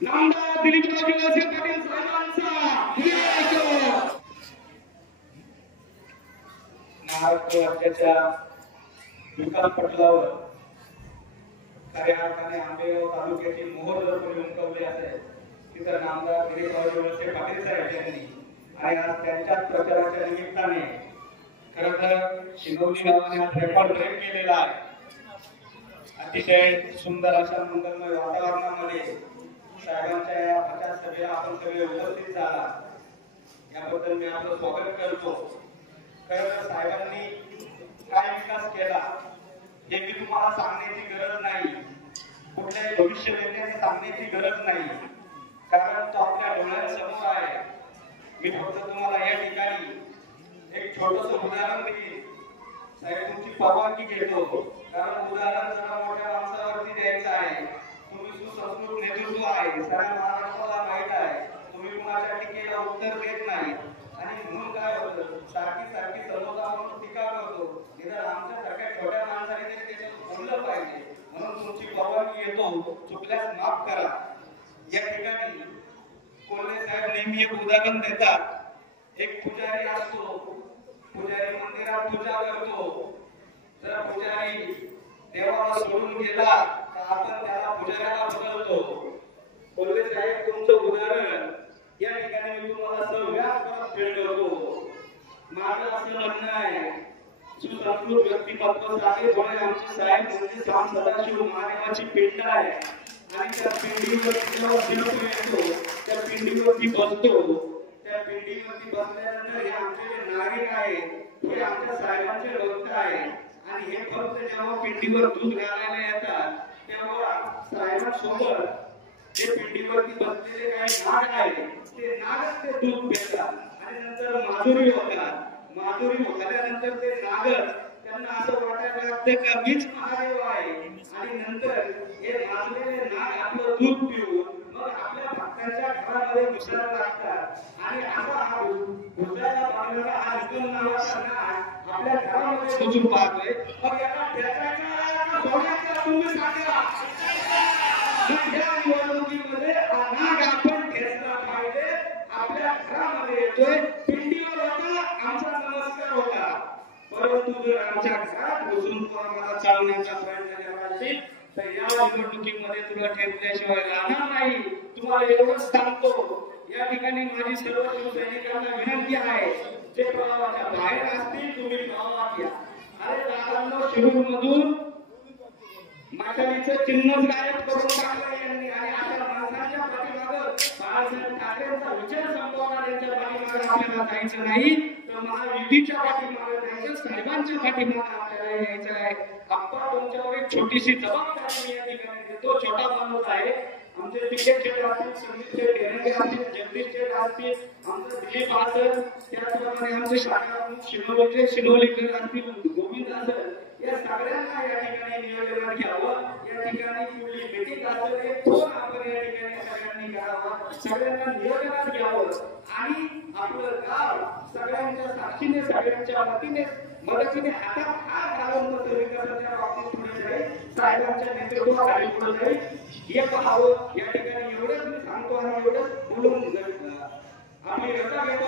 नामदार दिलीपरावजी वळसे पाटील साहेबांचा महाराष्ट्र राज्याच्या विकास पटलावर खऱ्या अर्थाने आंबेगाव तालुक्याची मोहर जर कोणी उमटवली असेल तिथं नामदार दिलीपरावजी वळसे पाटील साहेब यांनी आणि आज त्यांच्याच प्रचाराच्या निमित्ताने खरं तर शिनोली गावाने आज रेकॉर्ड ब्रेक केलेला आहे। अतिशय सुंदर अशा मंगलमय वातावरणामध्ये साहेबांच्या या प्रचार सभेला आपण सगळे उपस्थित झाला याबद्दल मी आपलं स्वागत करतो। खरं तर साहेबांनी काय विकास केला हे मी तुम्हाला सांगण्याची गरज नाही, कुठल्याही भविष्य वेधण्याची सांगण्याची गरज नाही, कारण तो आपल्या डोळ्यांसमोर आहे। मी फक्त तुम्हाला या ठिकाणी एक छोटंसं उदाहरण देईन। साहेब तुमची परवानगी घेतो, कारण उदाहरण जरा मोठ्या माणसावरती द्यायचं आहे। तुम्ही सुसंस्कृत नेतृत्व आहे, साऱ्या महाराष्ट्राला माहित आहे। तुम्ही कुणाच्या टीकेला उत्तर देत नाही आणि म्हणून काय होतं सारखी सारखी समोरासमोर टीका करतो। निदान आमच्यासारख्या छोट्या माणसाने तरी त्याच्यात बोललं पाहिजे, म्हणून तुमची परवानगी घेतो, चुकल्यास माफ करा। या ठिकाणी कोल्हे साहेब नेहमी एक उदाहरण देतात। एक पुजारी असतो, पुजारी मंदिरात पूजा करतो, जर पुजारी देवाला सोडून गेला तर आपण त्याला पुजाऱ्याला बदलतो। कोल्हे साहेब तुमचं उदाहरण या ठिकाणी मी तुम्हाला सव्यास फेड करतो। माझं असं म्हणणं आहे सुसंस्कृत व्यक्तिमत्व साधे थोडे आमचे साहेब म्हणजे श्याम सदाशिव महादेवाची पिंड आहे आणि त्या पिंडीवरती येतो, त्या पिंडीवरती बसतो। त्या पिंडीवरती बसल्यानंतर हे आमचे नागरिक आहेत, हे आमच्या साहेबांचे भक्त आहेत आणि हे फक्त जेव्हा पिंडीवर दूध घालायला येतात तेव्हा साहेबांसोबत जे पिंडीवरती बसलेले काही नाग आहेत ते नागच ते दूध पितात आणि नंतर माधुरी होतात। माधुरी होल्यानंतर ते नागच त्यांना असं वाटायला लागतं का मीच महादेव आहे आणि नंतर हे माजलेले नाग आपलं दूध पिऊन मग आपल्या भक्तांच्या घरामध्ये घुसायला लागतात आणि असा हा घुसायला लागलेला हा निकम नावाचा नाग आपल्या घरामध्ये घुसून पाहतोय। मग याला ठेचायचा का सोडायचा तुम्ही सांगा। या निवडणुकीमध्ये हा नाग आपण ठेचला पाहिजे। आपल्या घरामध्ये येतोय, पिंडीवर होता, आमचा नमस्कार होता, परंतु जर आमच्या घरात घुसून आम्हाला चालण्याचा प्रयत्न केला असेल तर या निवडणुकीमध्ये तुला ठेवल्याशिवाय राहणार नाही। तुम्हाला एवढंच सांगतो, या ठिकाणी माझी सर्व शिवसैनिकांना विनंती आहे, जे प्रवाहाच्या बाहेर असतील तुम्ही प्रवाहात या। अरे दादांनो, शिरूरमधून माशालीचं चिन्हच गायब करून टाकलं यांनी आणि अशा माणसांच्या पाठीमागं बाळासाहेब ठाकरेंचा विचार संपवणाऱ्यांच्या पाठीमागं आपल्याला जायचं नाही, तर महायुतीच्या पाठीमागं जायचं, साहेबांच्या पाठीमागं आपल्याला यायचं आहे। आप्पा तुमच्यावर एक छोटीशी जबाबदारी मी या ठिकाणी देतो, छोटा माणूस आहे। आमचे तिकेट शेठ असतील, संदीप शेठ ढेरेंगे असतील, जगदीश शेठ असतील, आमचं दिलीप असेल, त्याचप्रमाणे आमचे शाखा शिनोलीकर असतील, गोविंद असेल, या सगळ्यांना या ठिकाणी नियोजनात घ्यावं। या ठिकाणी कुठली मीटिंग असेल एक फोन आपण या ठिकाणी सगळ्यांनी करावा, सगळ्यांना नियोजनात घ्यावं आणि आपलं गाव सगळ्यांच्या साक्षीने सगळ्यांच्या वतीने मदतीने हातात हात घालून विकासाच्या बाबतीत पुढे जाईल, साहेबांच्या नेतृत्वाखाली पुढे जाईल हे पाहावं। या ठिकाणी एवढंच मी सांगतो आणि एवढंच बोलून आपली रजा घेतो।